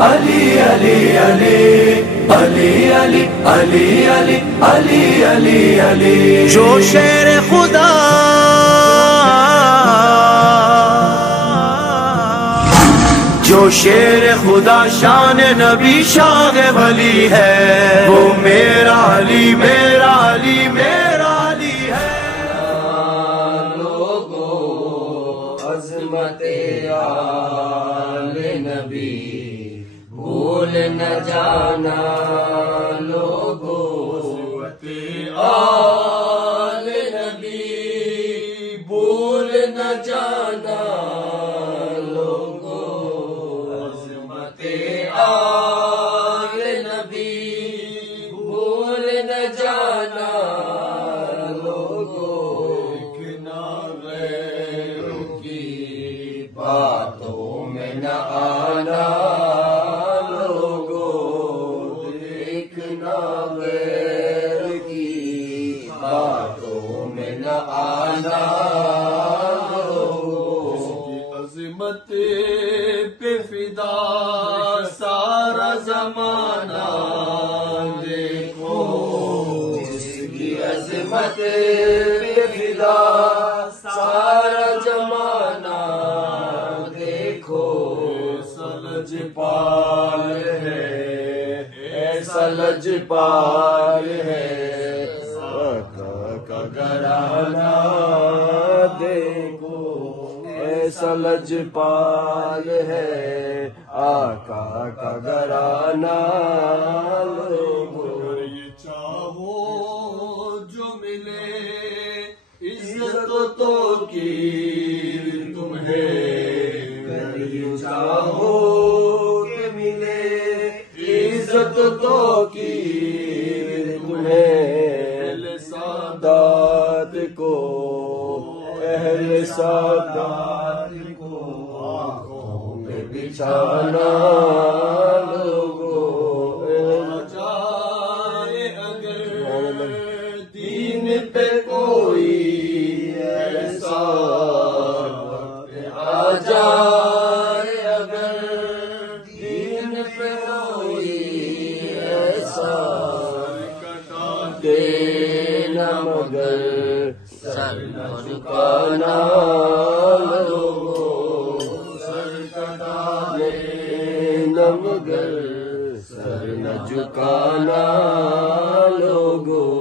علی علی علی علی علی علی علی علی علی علی. جو شیر خدا، جو شیر خدا شان نبی شان ولی ہے، وہ میرا علی میرا علی میرا علی ہے. لوگو عظمت آل نبی بھول نہ جانا، لوگو عظمت آل نبی بھول نہ جانا، آل نبی بھول نہ جانا، لوگوں دیکھنا غیروں کی باتوں میں نہ آنا، لوگوں دیکھنا غیر کی باتوں میں نہ آنا، عظمت پہ فدا سارا زمانہ دیکھو، جس کی عظمت پہ فدا سارا زمانہ دیکھو. ایسا لجپال ہے، ایسا لجپال ہے کا گھرانہ دیکھو، ایسا لجپال ہے آقا کا گھرانہ. لوگوں یہ چاہو جو ملے عزت و توقیر تمہیں، یہ چاہو کہ ملے عزت و توقیر تمہیں، اہل سادات کو، اہل سادات کو آنکھوں میں بچھانا، لوگوں جائے اگر دین پہ کوئی ایسا آ جائے، اگر دین پہ کوئی ایسا کٹا دینا مگر سر نہ جھکانا، لوگوں سر کٹا دینا مگر سر نہ جھکانا، لوگوں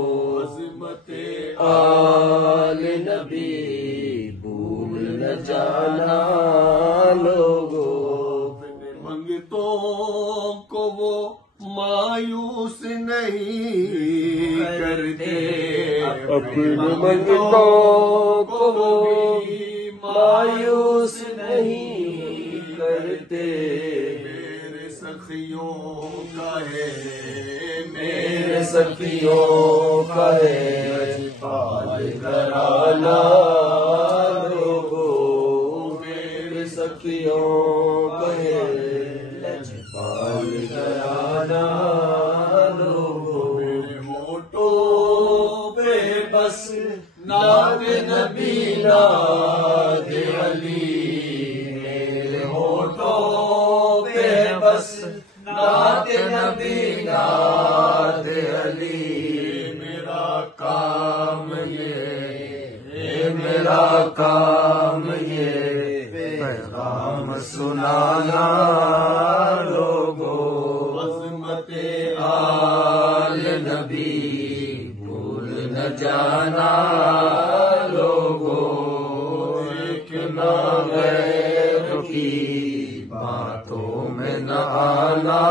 عظمت آل نبی بھول نہ جانا، لوگوں اپنے منگتوں کو وہ مایوس نہیں کرتے، اپنے منگتوں کو وہ مایوس نہیں کرتے. میرے سخیوں کا ہے، میرے سخیوں کا ہے لجپال گھرانہ، لوگوں میرے سخیوں کا ہے لجپال گھرانہ، لوگوں میرے ہونٹوں پہ بس نعت نبی نعت علی، میرے ہونٹوں پہ بس نعت نبی نعت علی. میرا کام یہ، میرا کام یہ پیغام سنانا، لوگوں عظمت آل نبی بھول نہ جانا، لوگوں دیکھنا غیر کی باتوں میں نہ آنا.